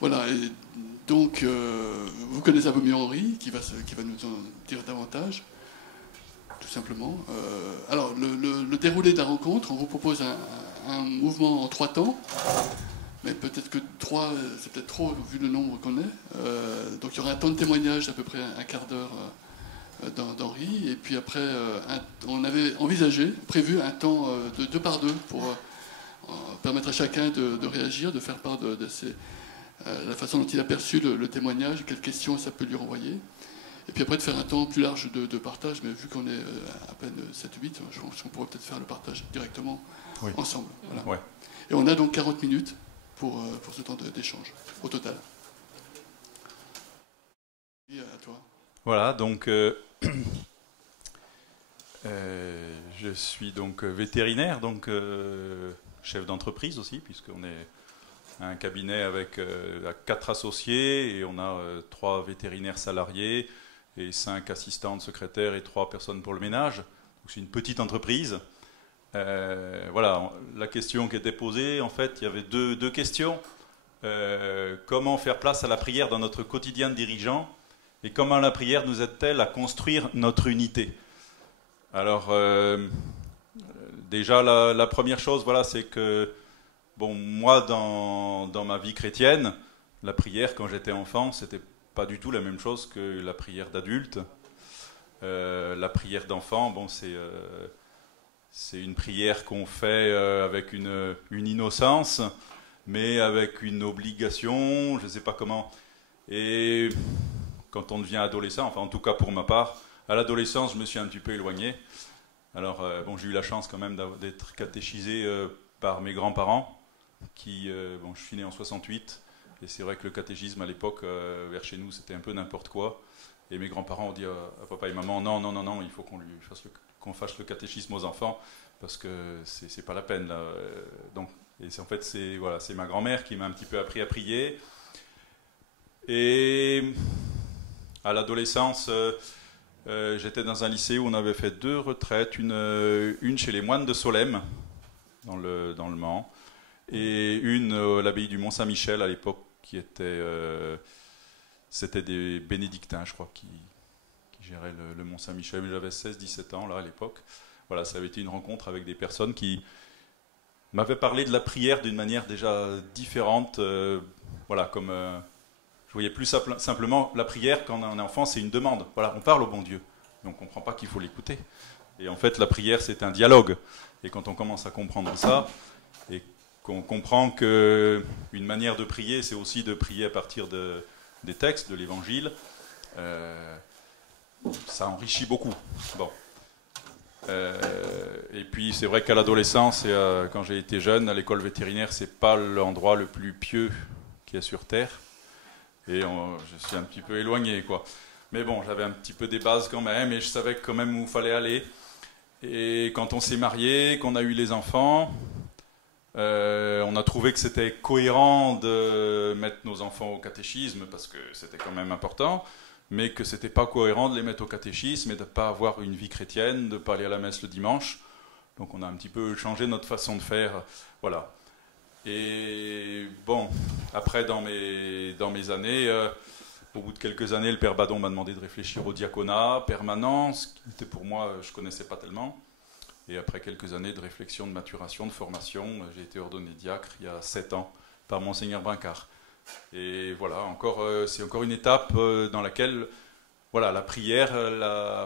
Voilà, et donc vous connaissez un peu mieux Henri, qui va nous en dire davantage, tout simplement. Alors, le déroulé de la rencontre, on vous propose un mouvement en 3 temps, mais peut-être que 3, c'est peut-être trop, vu le nombre qu'on est. Donc il y aura un temps de témoignage d'à peu près un quart d'heure d'Henri, et puis après, on avait prévu un temps de 2 par 2 pour permettre à chacun de réagir, de faire part de la façon dont il a perçu le témoignage, quelles questions ça peut lui renvoyer. Et puis après de faire un temps plus large de partage, mais vu qu'on est à peine 7-8, je pense qu'on pourrait peut-être faire le partage directement ensemble. Voilà. Ouais. Et on a donc 40 minutes pour ce temps d'échange, au total. Et à toi. Voilà, donc je suis donc vétérinaire, donc chef d'entreprise aussi, puisqu'on est un cabinet avec 4 associés et on a 3 vétérinaires salariés et 5 assistantes, secrétaires et 3 personnes pour le ménage. Donc c'est une petite entreprise. Voilà, la question qui était posée, en fait, il y avait deux questions. Comment faire place à la prière dans notre quotidien de dirigeant et comment la prière nous aide-t-elle à construire notre unité? Alors, déjà, la première chose, voilà, c'est que, bon, moi, dans ma vie chrétienne, la prière, quand j'étais enfant, c'était pas du tout la même chose que la prière d'adulte. La prière d'enfant, bon, c'est une prière qu'on fait avec une innocence, mais avec une obligation, je ne sais pas comment. Et quand on devient adolescent, enfin en tout cas pour ma part, à l'adolescence, je me suis un petit peu éloigné. Alors, bon, j'ai eu la chance quand même d'être catéchisé par mes grands-parents, bon, je suis né en 68, et c'est vrai que le catéchisme à l'époque, vers chez nous, c'était un peu n'importe quoi. Et mes grands-parents ont dit à papa et maman, non, non, non, non, il faut qu'on fasse le catéchisme aux enfants, parce que c'est pas la peine, là. Donc, en fait, c'est ma grand-mère qui m'a un petit peu appris à prier. Et à l'adolescence, j'étais dans un lycée où on avait fait 2 retraites, une chez les moines de Solesmes, dans le Mans, et une à l'abbaye du Mont-Saint-Michel à l'époque, c'était des bénédictins, je crois, qui géraient le Mont-Saint-Michel. Mais j'avais 16-17 ans là à l'époque. Voilà, ça avait été une rencontre avec des personnes qui m'avaient parlé de la prière d'une manière déjà différente. Voilà, comme je voyais plus simplement la prière quand on est enfant, c'est une demande. Voilà, on parle au bon Dieu, mais on ne comprend pas qu'il faut l'écouter. Et en fait, la prière, c'est un dialogue. Et quand on commence à comprendre ça, et qu'on comprend qu'une manière de prier, c'est aussi de prier à partir des textes, de l'Évangile, ça enrichit beaucoup. Bon. Et puis c'est vrai qu'à l'adolescence et quand j'ai été jeune, à l'école vétérinaire, c'est pas l'endroit le plus pieux qu'il y a sur Terre. Et je suis un petit peu éloigné, quoi. Mais bon, j'avais un petit peu des bases quand même, et je savais quand même où il fallait aller. Et quand on s'est marié, qu'on a eu les enfants, on a trouvé que c'était cohérent de mettre nos enfants au catéchisme, parce que c'était quand même important, mais que c'était pas cohérent de les mettre au catéchisme et de ne pas avoir une vie chrétienne, de ne pas aller à la messe le dimanche. Donc on a un petit peu changé notre façon de faire. Voilà. Et bon, après dans mes années, au bout de quelques années, le père Badon m'a demandé de réfléchir au diaconat permanent, ce qui était pour moi, je ne connaissais pas tellement. Et après quelques années de réflexion, de maturation, de formation, j'ai été ordonné diacre il y a 7 ans par Monseigneur Brincart. Et voilà, c'est encore une étape dans laquelle voilà, la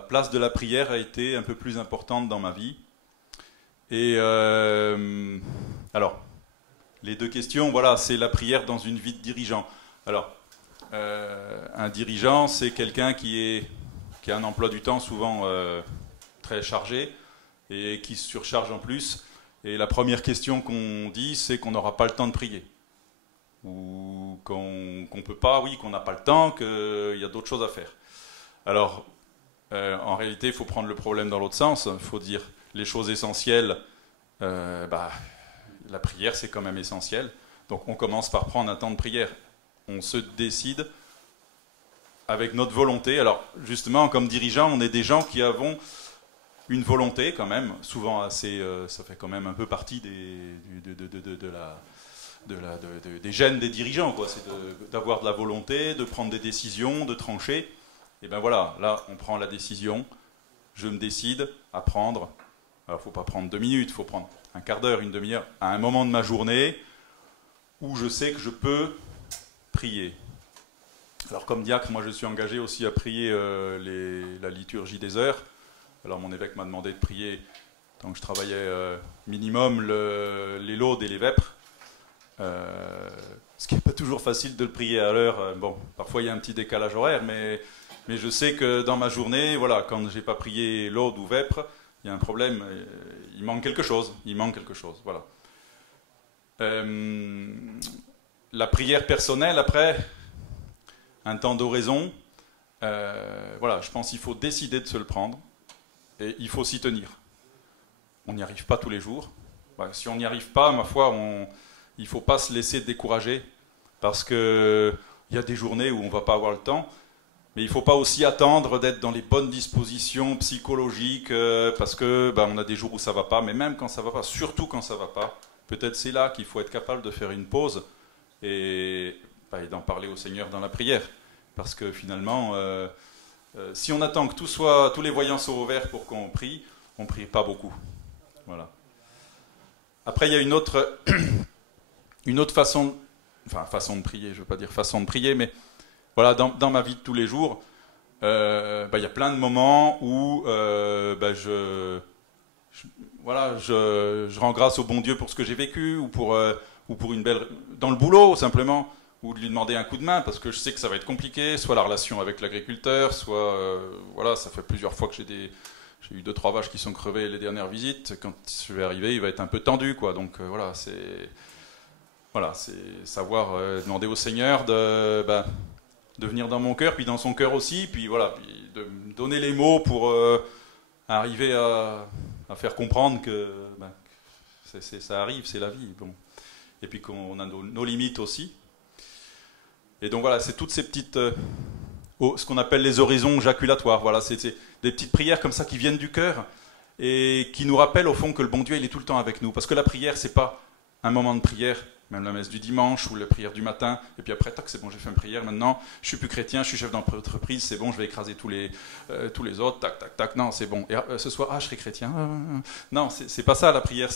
place de la prière a été un peu plus importante dans ma vie. Et alors, les 2 questions, voilà, c'est la prière dans une vie de dirigeant. Alors, un dirigeant, c'est quelqu'un qui a un emploi du temps souvent très chargé et qui se surcharge en plus. Et la première question qu'on dit, c'est qu'on n'aura pas le temps de prier. Ou qu'on peut pas, oui, qu'on n'a pas le temps, qu'il y a d'autres choses à faire. Alors, en réalité, il faut prendre le problème dans l'autre sens. Il faut dire les choses essentielles. La prière, c'est quand même essentiel. Donc, on commence par prendre un temps de prière. On se décide avec notre volonté. Alors, justement, comme dirigeant, on est des gens qui avons une volonté quand même, souvent assez, ça fait quand même un peu partie des gènes des dirigeants, quoi. C'est d'avoir de la volonté, de prendre des décisions, de trancher. Et ben voilà, là, on prend la décision. Je me décide à prendre. Alors, il ne faut pas prendre 2 minutes, il faut prendre un quart d'heure, une demi-heure, à un moment de ma journée où je sais que je peux prier. Alors, comme diacre, moi, je suis engagé aussi à prier la liturgie des heures. Alors, mon évêque m'a demandé de prier, tant que je travaillais minimum, les laudes et les vêpres. Ce qui n'est pas toujours facile de le prier à l'heure. Bon, parfois, il y a un petit décalage horaire, mais je sais que dans ma journée, voilà, quand je n'ai pas prié laude ou vêpres, il y a un problème, il manque quelque chose. Voilà. La prière personnelle, après, un temps d'oraison, voilà, je pense qu'il faut décider de se le prendre et il faut s'y tenir. On n'y arrive pas tous les jours. Voilà, si on n'y arrive pas, ma foi, il ne faut pas se laisser décourager parce qu'il y a des journées où on ne va pas avoir le temps. Mais il ne faut pas aussi attendre d'être dans les bonnes dispositions psychologiques parce que on a des jours où ça ne va pas, mais même quand ça ne va pas, surtout quand ça ne va pas, peut-être c'est là qu'il faut être capable de faire une pause et d'en parler au Seigneur dans la prière. Parce que finalement, si on attend que tous les voyants soient au vert pour qu'on prie, on ne prie pas beaucoup. Voilà. Après, il y a une autre façon de prier, je ne veux pas dire façon de prier, mais voilà, dans ma vie de tous les jours, y a plein de moments où je rends grâce au bon Dieu pour ce que j'ai vécu, ou pour une belle... Dans le boulot, simplement, ou de lui demander un coup de main, parce que je sais que ça va être compliqué, soit la relation avec l'agriculteur, soit... ça fait plusieurs fois que j'ai eu 2-3 vaches qui sont crevées les dernières visites. Quand je vais arriver, il va être un peu tendu, quoi. Donc c'est savoir demander au Seigneur de venir dans mon cœur, puis dans son cœur aussi, puis de me donner les mots pour arriver à faire comprendre que ça arrive, c'est la vie. Bon. Et puis qu'on a nos limites aussi. Et donc voilà, c'est toutes ces petites, ce qu'on appelle les oraisons jaculatoires. Voilà, c'est des petites prières comme ça qui viennent du cœur et qui nous rappellent au fond que le bon Dieu, il est tout le temps avec nous. Parce que la prière, c'est pas un moment de prière, même la messe du dimanche ou la prière du matin, et puis après, tac, c'est bon, j'ai fait une prière, maintenant, je suis plus chrétien, je suis chef d'entreprise, c'est bon, je vais écraser tous les autres, tac, tac, tac, non, c'est bon. Et ce soir, je serai chrétien. Non, c'est pas ça, la prière,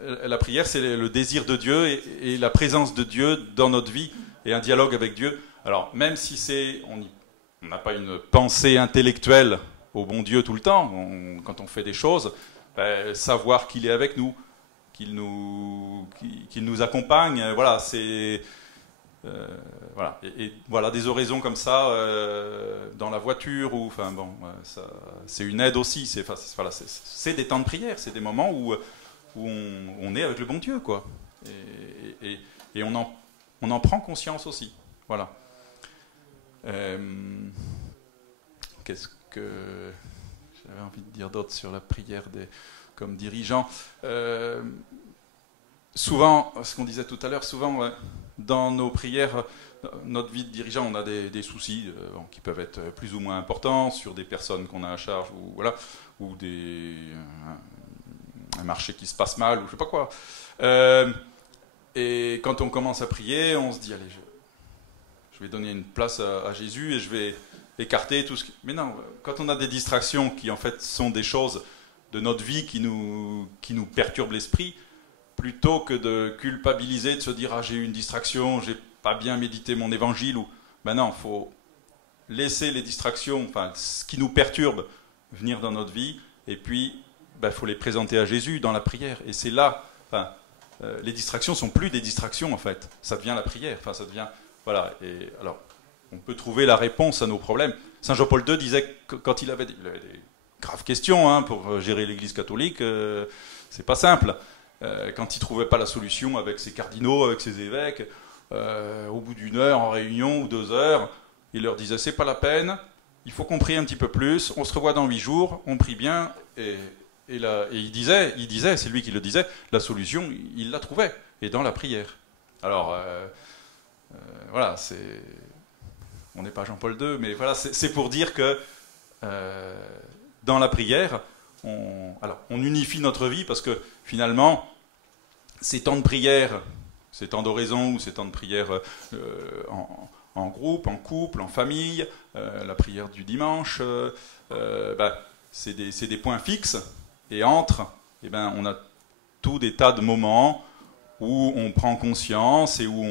la prière, c'est le désir de Dieu et la présence de Dieu dans notre vie, et un dialogue avec Dieu. Alors, même si on n'a pas une pensée intellectuelle au bon Dieu tout le temps, quand on fait des choses, savoir qu'il est avec nous, qu'il nous accompagne, voilà, c'est voilà, et voilà, des oraisons comme ça dans la voiture, ou c'est une aide aussi. C'est des temps de prière, c'est des moments où on est avec le bon Dieu, quoi, et on en prend conscience aussi, voilà. Qu'est-ce que j'avais envie de dire d'autre sur la prière comme dirigeant? Souvent, ce qu'on disait tout à l'heure, souvent dans nos prières, notre vie de dirigeant, on a des soucis qui peuvent être plus ou moins importants sur des personnes qu'on a à charge, ou un marché qui se passe mal, ou je sais pas quoi. Et quand on commence à prier, on se dit, allez, je vais donner une place à Jésus et je vais écarter tout ce qui... Mais non, quand on a des distractions qui en fait sont des choses de notre vie qui nous perturbent l'esprit, plutôt que de culpabiliser, de se dire j'ai eu une distraction, j'ai pas bien médité mon évangile, non, il faut laisser les distractions, ce qui nous perturbe, venir dans notre vie, et puis faut les présenter à Jésus dans la prière. Et c'est là, les distractions sont plus des distractions en fait, ça devient la prière, ça devient, voilà. Et alors, on peut trouver la réponse à nos problèmes. Saint Jean-Paul II disait que quand il avait des graves questions pour gérer l'Église catholique, c'est pas simple. Quand il ne trouvait pas la solution avec ses cardinaux, avec ses évêques, au bout d'1 heure en réunion ou 2 heures, il leur disait c'est pas la peine, il faut qu'on prie un petit peu plus, on se revoit dans 8 jours, on prie bien, et il disait, c'est lui qui le disait, la solution, il la trouvait, et dans la prière. Alors, voilà, on n'est pas Jean-Paul II, mais voilà, c'est pour dire que dans la prière, on unifie notre vie, parce que finalement, ces temps de prière ces temps d'oraison ou ces temps de prière en groupe, en couple, en famille, la prière du dimanche, c'est des points fixes. Et entre, on a tout des tas de moments où on prend conscience et où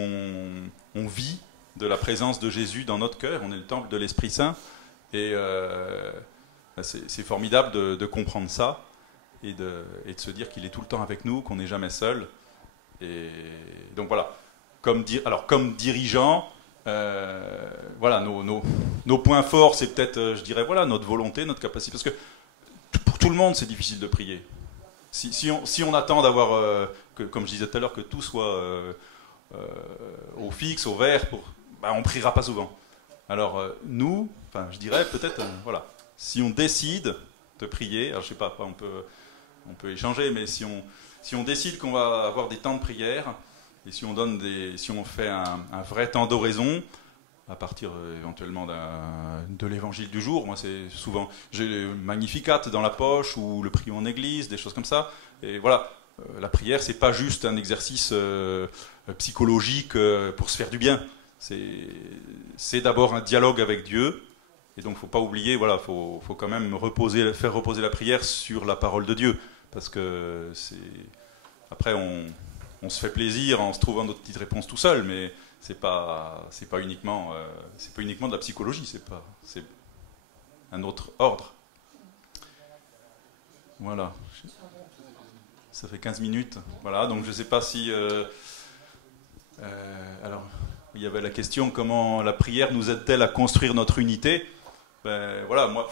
on vit de la présence de Jésus dans notre cœur. On est le temple de l'Esprit Saint. Et c'est formidable de comprendre ça et de se dire qu'il est tout le temps avec nous, qu'on n'est jamais seul. Et donc voilà, comme dirigeant, voilà, nos points forts, c'est peut-être, je dirais, voilà, notre volonté, notre capacité. Parce que pour tout le monde, c'est difficile de prier. Si on attend d'avoir, comme je disais tout à l'heure, que tout soit au fixe, au vert, on ne priera pas souvent. Alors nous, je dirais peut-être, voilà, si on décide de prier, alors je sais pas, on peut échanger, mais si on décide qu'on va avoir des temps de prière, et si on fait un vrai temps d'oraison, à partir éventuellement de l'évangile du jour, moi c'est souvent, j'ai le Magnificat dans la poche, ou le prions en église, des choses comme ça, et voilà, la prière c'est pas juste un exercice psychologique pour se faire du bien, c'est d'abord un dialogue avec Dieu, et donc il ne faut pas oublier, voilà, faut quand même faire reposer la prière sur la parole de Dieu, parce que après on se fait plaisir en se trouvant notre petite réponse tout seul, mais c'est pas uniquement de la psychologie, c'est un autre ordre. Voilà. Ça fait 15 minutes. Voilà, donc je ne sais pas si... alors, il y avait la question, comment la prière nous aide-t-elle à construire notre unité ? Voilà, moi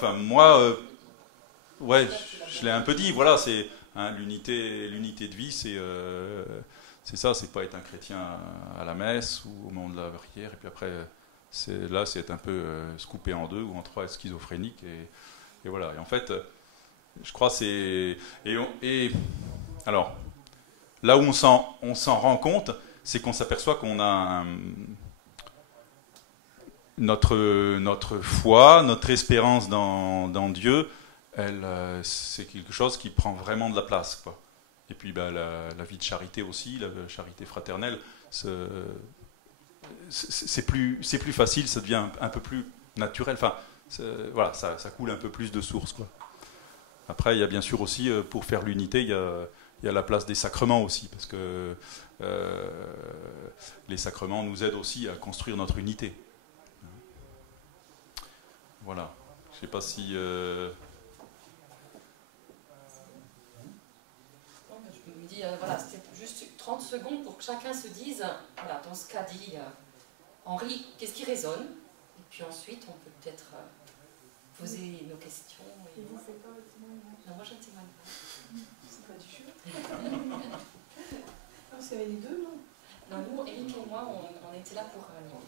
ouais, je l'ai un peu dit, voilà, c'est l'unité de vie, c'est ça, c'est pas être un chrétien à la messe ou au moment de la prière, et puis après, c'est être un peu se couper en deux ou en trois, être schizophrénique, et voilà. Et en fait, je crois c'est... Et alors, là où on s'en rend compte, c'est qu'on s'aperçoit qu'on a notre foi, notre espérance dans Dieu, c'est quelque chose qui prend vraiment de la place, quoi. Et puis la vie de charité aussi, la charité fraternelle, c'est plus facile, ça devient un peu plus naturel. Enfin, voilà, ça coule un peu plus de source, quoi. Après, il y a bien sûr aussi, pour faire l'unité, il y a la place des sacrements aussi, parce que les sacrements nous aident aussi à construire notre unité. Voilà. Je ne sais pas si... Je me dis, voilà, c'était juste 30 secondes pour que chacun se dise, voilà, dans ce qu'a dit Henri, qu'est-ce qui résonne ? Et puis ensuite, on peut peut-être poser nos questions. Et vous faites pas votre témoignage ? Non, moi je ne témoigne pas. C'est pas du jeu. Non, c'est les deux, non ? Non, nous, Eric et moi, on était là pour limite.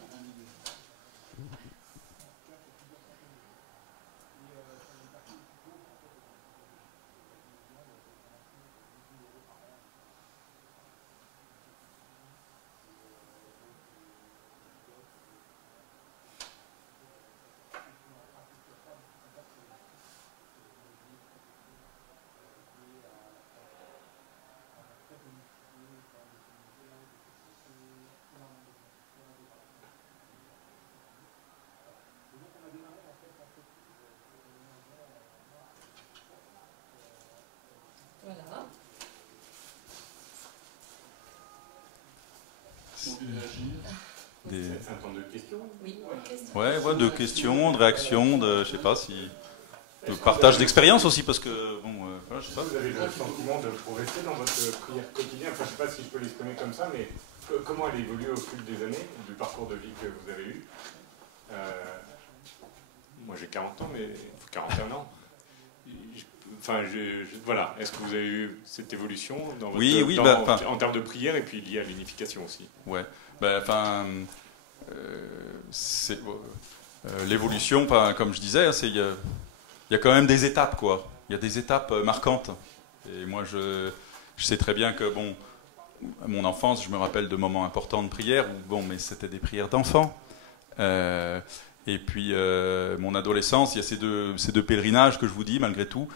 Voilà. C'est un temps de questions. Oui, questions. Ouais, de questions, de réactions, je sais pas si... de partage d'expérience aussi, parce que, bon, voilà, je sais pas. Vous avez le sentiment de progresser dans votre prière quotidienne. Enfin, je sais pas si je peux l'exprimer comme ça, mais comment elle évolue au fil des années, du parcours de vie que vous avez eu. Moi, j'ai 40 ans, mais 41 ans. Enfin, voilà. Est-ce que vous avez eu cette évolution dans votre, en termes de prière et puis liée à l'unification aussi? Ouais. L'évolution, comme je disais, il y a quand même des étapes, quoi. Il y a des étapes marquantes. Et moi, je sais très bien que, bon, à mon enfance, je me rappelle de moments importants de prière où, bon, mais c'était des prières d'enfants. Et puis, mon adolescence, il y a ces deux pèlerinages que je vous dis, malgré tout,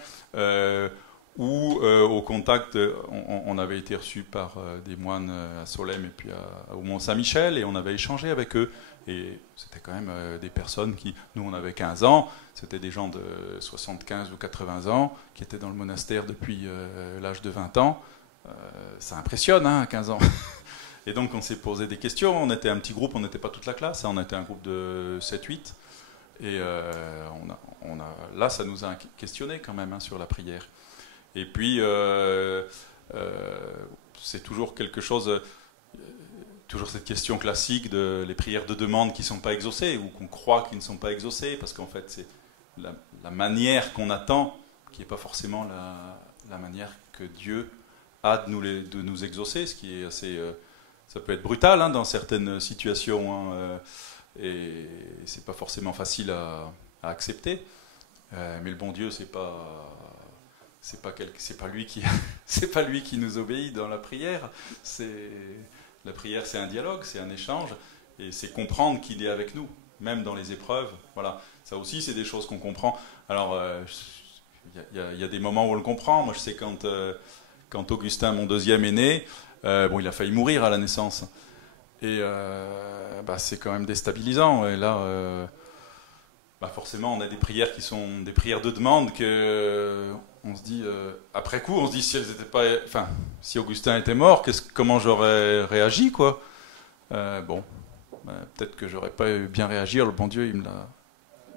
où au contact, on avait été reçus par des moines à Solesmes et puis au Mont-Saint-Michel, et on avait échangé avec eux. Et c'était quand même des personnes qui, nous on avait 15 ans, c'était des gens de 75 ou 80 ans qui étaient dans le monastère depuis l'âge de 20 ans. Ça impressionne, hein, 15 ans. Et donc on s'est posé des questions, on était un petit groupe, on n'était pas toute la classe, on était un groupe de 7-8. Et là, ça nous a questionné quand même, hein, sur la prière. Et puis, c'est toujours quelque chose, toujours cette question classique de les prières de demande qui ne sont pas exaucées, ou qu'on croit qu'ils ne sont pas exaucées, parce qu'en fait, c'est la manière qu'on attend qui n'est pas forcément la manière que Dieu a de nous exaucer, ce qui est assez... ça peut être brutal, hein, dans certaines situations, hein, et c'est pas forcément facile à accepter, mais le bon Dieu, c'est pas lui qui nous obéit dans la prière. La prière, c'est un dialogue, c'est un échange, et c'est comprendre qu'il est avec nous, même dans les épreuves. Voilà, ça aussi, c'est des choses qu'on comprend. Alors, il y a des moments où on le comprend. Moi, je sais quand Augustin, mon deuxième, est né, il a failli mourir à la naissance. Et c'est quand même déstabilisant. Et là, forcément, on a des prières qui sont des prières de demande que on se dit, après coup, on se dit si elles étaient pas, si Augustin était mort, comment j'aurais réagi, quoi. Peut-être que j'aurais pas bien réagi. Le bon Dieu, il me l'a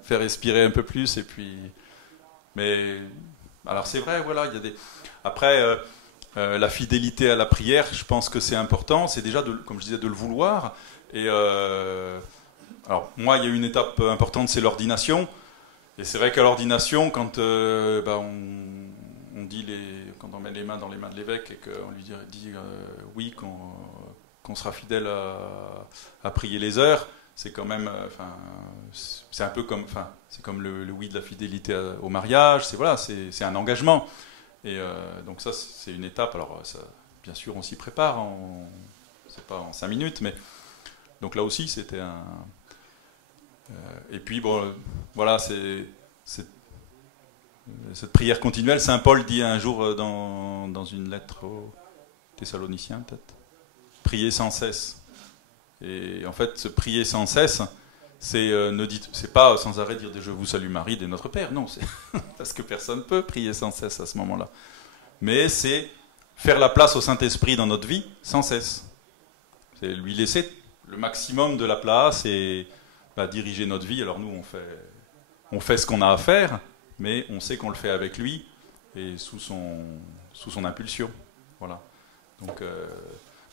fait respirer un peu plus. Et puis, mais alors c'est vrai, voilà, il y a des. Après. La fidélité à la prière, je pense que c'est important. C'est déjà, comme je disais, de le vouloir. Et alors, moi, il y a une étape importante, c'est l'ordination. Et c'est vrai qu'à l'ordination, quand on dit quand on met les mains dans les mains de l'évêque et qu'on lui dit oui, qu'on sera fidèle à prier les heures, c'est quand même, c'est un peu comme, c'est comme le oui de la fidélité au mariage. C'est un engagement. Et donc ça, c'est une étape. Alors, ça, bien sûr, on s'y prépare. C'est pas en 5 minutes, mais donc là aussi, c'était un. Et puis bon, voilà, cette prière continuelle. Saint Paul dit un jour dans une lettre aux Thessaloniciens, peut-être, prier sans cesse. Et en fait, se prier sans cesse, c'est pas sans arrêt dire je vous salue Marie de notre Père, non, c'est parce que personne ne peut prier sans cesse à ce moment-là. Mais c'est faire la place au Saint-Esprit dans notre vie sans cesse. C'est lui laisser le maximum de la place et diriger notre vie. Alors nous, on fait ce qu'on a à faire, mais on sait qu'on le fait avec lui et sous son impulsion. Voilà. Donc.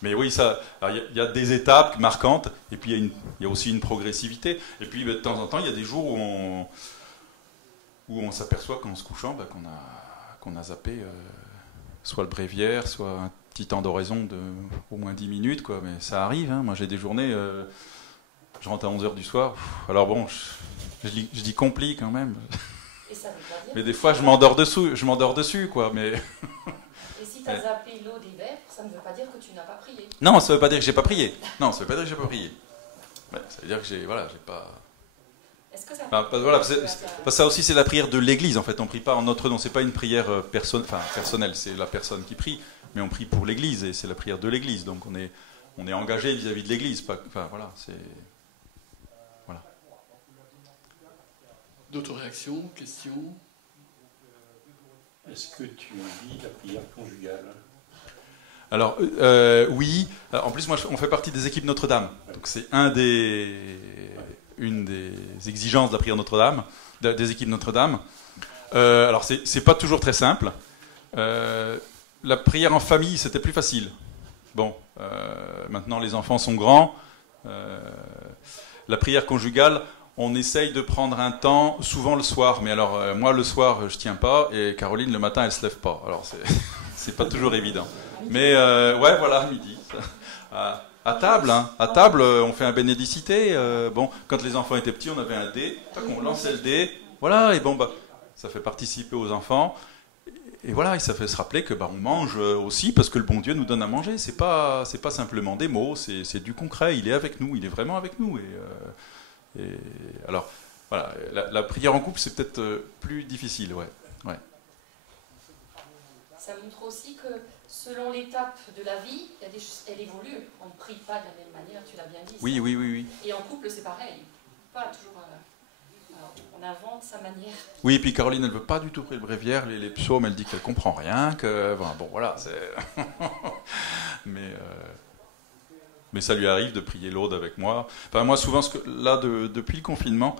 Mais oui, il y a des étapes marquantes, et puis il y a aussi une progressivité. Et puis de temps en temps, il y a des jours où on s'aperçoit qu'en se couchant, qu'on a zappé soit le bréviaire, soit un petit temps d'oraison de au moins 10 minutes, quoi. Mais ça arrive, hein. Moi j'ai des journées, je rentre à 11h du soir. Alors bon, je dis complique quand même. Et ça veut pas dire mais des fois je m'endors dessus, quoi. Mais... Et si tu as zappé l'eau des verres, ça ne veut pas dire que tu n'as pas prié. Non, ça ne veut pas dire que j'ai pas prié. Non, ça veut pas dire que j'ai pas prié. Ouais, ça veut dire que j'ai pas. Est-ce que ça ça aussi, c'est la prière de l'Église. En fait, on prie pas en notre nom. C'est pas une prière personnelle. C'est la personne qui prie, mais on prie pour l'Église et c'est la prière de l'Église. Donc on est engagé vis-à-vis de l'Église. Voilà, c'est. Voilà. D'autres réactions, questions? Est-ce que tu vis la prière conjugale? Alors, oui. En plus, moi, on fait partie des équipes Notre-Dame. Donc, c'est une des exigences de la prière Notre-Dame, des équipes Notre-Dame. Alors, c'est pas toujours très simple. La prière en famille, c'était plus facile. Bon, maintenant, les enfants sont grands. La prière conjugale, on essaye de prendre un temps, souvent le soir. Mais alors, moi, le soir, je tiens pas. Et Caroline, le matin, elle se lève pas. Alors, c'est pas toujours évident. Mais ouais, voilà, midi. À table, on fait un bénédicité. Bon, quand les enfants étaient petits, on avait un dé. On lançait le dé. Voilà, et bon, ça fait participer aux enfants. Et voilà, et ça fait se rappeler que on mange aussi parce que le bon Dieu nous donne à manger. C'est pas simplement des mots, c'est du concret. Il est avec nous, il est vraiment avec nous. Et alors, voilà, la prière en couple, c'est peut-être plus difficile, ouais. ça montre aussi que selon l'étape de la vie, elle évolue. On ne prie pas de la même manière, tu l'as bien dit. Oui, oui, oui, oui. Et en couple, c'est pareil. Pas toujours. On invente sa manière. Oui, et puis Caroline, elle ne veut pas du tout prier le bréviaire. Les psaumes, elle dit qu'elle ne comprend rien. Que, bon, voilà, c'est. Mais ça lui arrive de prier l'Aude avec moi. Enfin, moi, souvent, là, depuis le confinement,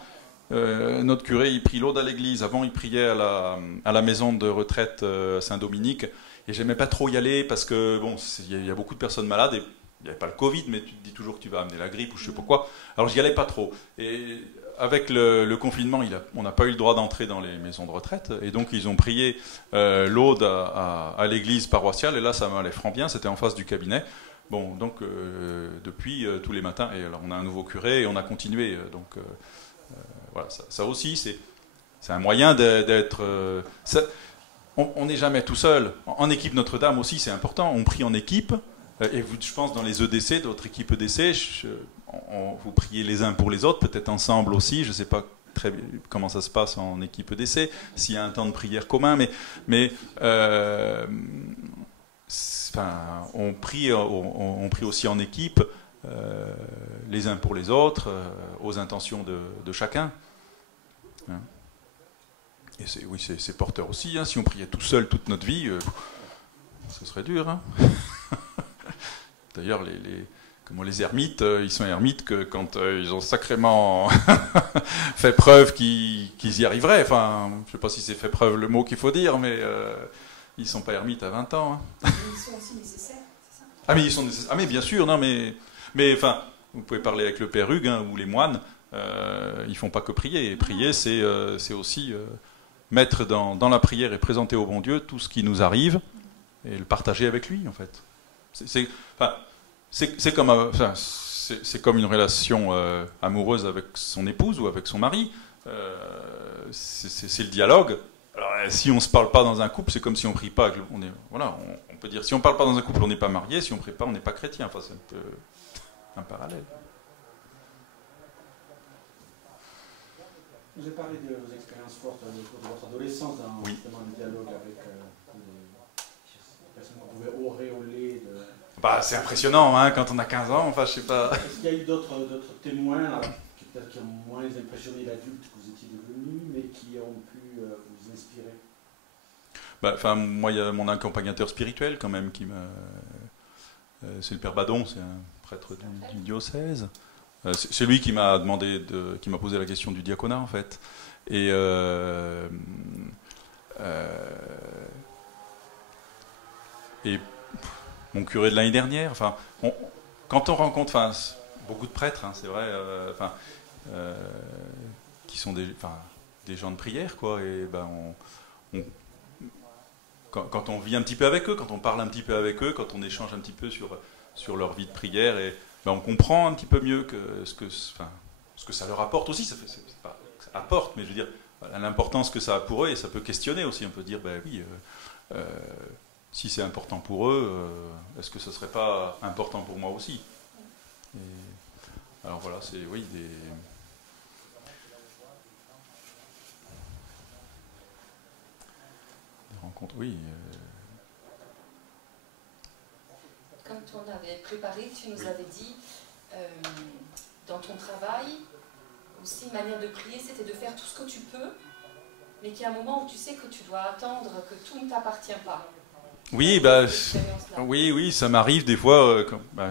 notre curé, il prie l'Aude à l'église. Avant, il priait à la maison de retraite Saint-Dominique. Et j'aimais pas trop y aller parce que, bon, il y a beaucoup de personnes malades et il n'y avait pas le Covid, mais tu te dis toujours que tu vas amener la grippe ou je sais pas quoi. Alors, j'y allais pas trop. Et avec le confinement, on n'a pas eu le droit d'entrer dans les maisons de retraite. Et donc, ils ont prié l'Aude à l'église paroissiale. Et là, ça m'allait franc bien. C'était en face du cabinet. Bon, donc, depuis, tous les matins, et alors on a un nouveau curé et on a continué. Donc, voilà, ça aussi, c'est un moyen d'être... on n'est jamais tout seul. En équipe Notre-Dame aussi, c'est important. On prie en équipe. Et vous, je pense, dans les EDC, d'autres équipes EDC, vous priez les uns pour les autres, peut-être ensemble aussi. Je ne sais pas très bien comment ça se passe en équipe EDC, s'il y a un temps de prière commun, mais on prie aussi en équipe, les uns pour les autres, aux intentions de chacun. Hein. Et c'est porteur aussi. Hein. Si on priait tout seul toute notre vie, ce serait dur. Hein. D'ailleurs, les ermites, ils sont ermites que quand ils ont sacrément fait preuve qu'ils y arriveraient. Enfin, je ne sais pas si c'est fait preuve le mot qu'il faut dire, mais ils ne sont pas ermites à 20 ans. Hein. Ils sont aussi nécessaires, c'est ça? Ah, mais ils sont nécessaires. Ah, mais bien sûr, non, mais enfin, vous pouvez parler avec le père Hugues hein, ou les moines, ils ne font pas que prier. Et prier, c'est aussi mettre dans la prière et présenter au bon Dieu tout ce qui nous arrive et le partager avec lui, en fait. C'est comme une relation amoureuse avec son épouse ou avec son mari. C'est le dialogue. Alors, si on ne se parle pas dans un couple, c'est comme si on ne prie pas. On peut dire, si on ne parle pas dans un couple, on n'est pas marié. Si on ne prie pas, on n'est pas chrétien. Enfin, c'est un peu un parallèle. Vous avez parlé de vos expériences fortes au cours de votre adolescence, dans justement le dialogue avec les personnes qu'on pouvait auréoler de... Bah, c'est impressionnant, hein, quand on a 15 ans, enfin, je sais pas... Est-ce qu'il y a eu d'autres témoins, qui peut-être ont moins impressionné l'adulte que vous étiez devenu, mais qui ont pu vous inspirer? Bah, moi, il y a mon accompagnateur spirituel, quand même, qui m'a... c'est le père Badon, c'est un prêtre du diocèse. C'est lui qui m'a qui m'a posé la question du diaconat, en fait. Et... mon curé de l'année dernière, enfin, quand on rencontre beaucoup de prêtres, hein, c'est vrai, qui sont des gens de prière, quoi, et quand on vit un petit peu avec eux, quand on parle un petit peu avec eux, quand on échange un petit peu sur leur vie de prière, et on comprend un petit peu mieux ce que ça leur apporte aussi. Ça apporte, mais je veux dire, l'importance que ça a pour eux, et ça peut questionner aussi. On peut dire, ben oui. Si c'est important pour eux, est-ce que ce ne serait pas important pour moi aussi? Alors voilà, c'est des rencontres, oui. Quand on avait préparé, tu nous avais dit, dans ton travail, aussi une manière de prier, c'était de faire tout ce que tu peux, mais qu'il y a un moment où tu sais que tu dois attendre, que tout ne t'appartient pas. Oui, oui, ça m'arrive des fois,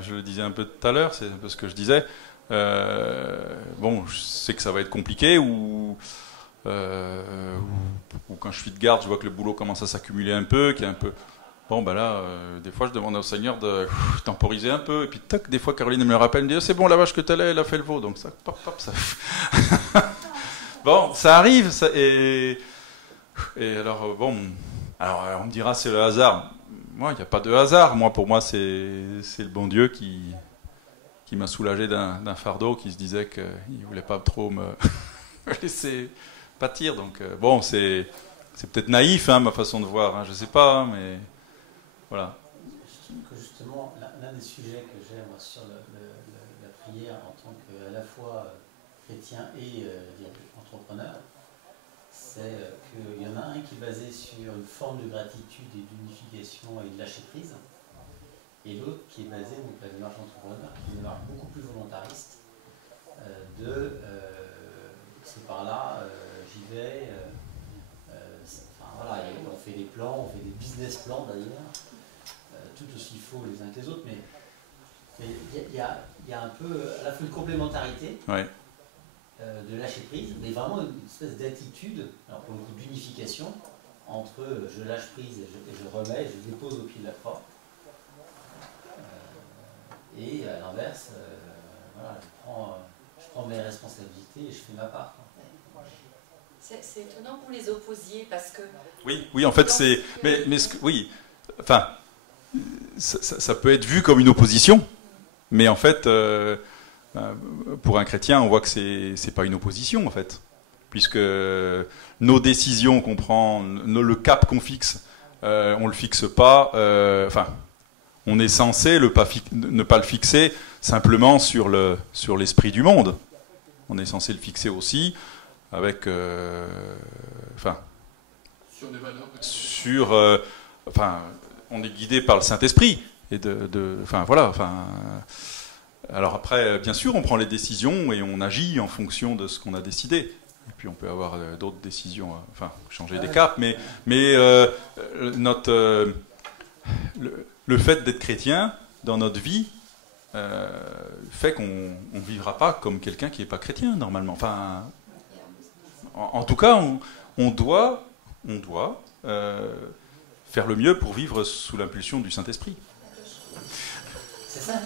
je le disais un peu tout à l'heure, c'est un peu ce que je disais, je sais que ça va être compliqué, ou quand je suis de garde, je vois que le boulot commence à s'accumuler un peu, qu'il y a un peu... des fois je demande au Seigneur de temporiser un peu, et puis tac, des fois Caroline me le rappelle, elle me dit c'est bon, la vache que t'allais, elle a fait le veau, donc ça, ça... Bon, ça arrive, et alors, alors on me dira c'est le hasard. Moi, il n'y a pas de hasard. Pour moi, c'est le bon Dieu qui m'a soulagé d'un fardeau, qui se disait qu'il ne voulait pas trop me laisser pâtir. Donc, c'est peut-être naïf, hein, ma façon de voir. Hein, je ne sais pas, hein, mais voilà. Je trouve que justement, l'un des sujets que j'ai sur la prière en tant qu'à la fois chrétien et entrepreneur, c'est qu'il y en a un qui est basé sur une forme de gratitude et d'unification et de lâcher prise, et l'autre qui est basé, donc la démarche entrepreneur, qui est une démarche beaucoup plus volontariste, c'est par là, j'y vais, voilà, on fait des plans, on fait des business plans d'ailleurs, tout aussi faux les uns que les autres, mais il y a un peu à la fois une complémentarité de lâcher prise, mais vraiment une espèce d'attitude, alors pour le coup d'unification, entre je lâche prise et je remets, je dépose au pied de la proie, et à l'inverse, voilà, je prends mes responsabilités et je fais ma part. C'est étonnant que vous les opposiez parce que... Oui, en fait, c'est... Oui, enfin, ça peut être vu comme une opposition, mais en fait, pour un chrétien, on voit que c'est pas une opposition, en fait. Puisque nos décisions qu'on prend, le cap qu'on fixe, on le fixe pas... Enfin, on est censé ne pas le fixer simplement sur l'esprit du monde. On est censé le fixer aussi avec... sur des valeurs. On est guidé par le Saint-Esprit. Alors après, bien sûr, on prend les décisions et on agit en fonction de ce qu'on a décidé. Et puis on peut avoir d'autres décisions, changer des caps. Mais le fait d'être chrétien dans notre vie fait qu'on ne vivra pas comme quelqu'un qui n'est pas chrétien normalement. Enfin, en tout cas, on doit faire le mieux pour vivre sous l'impulsion du Saint-Esprit. C'est ça.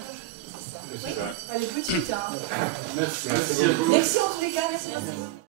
Oui, elle est petite. Hein. Merci. Merci en tous les cas, merci.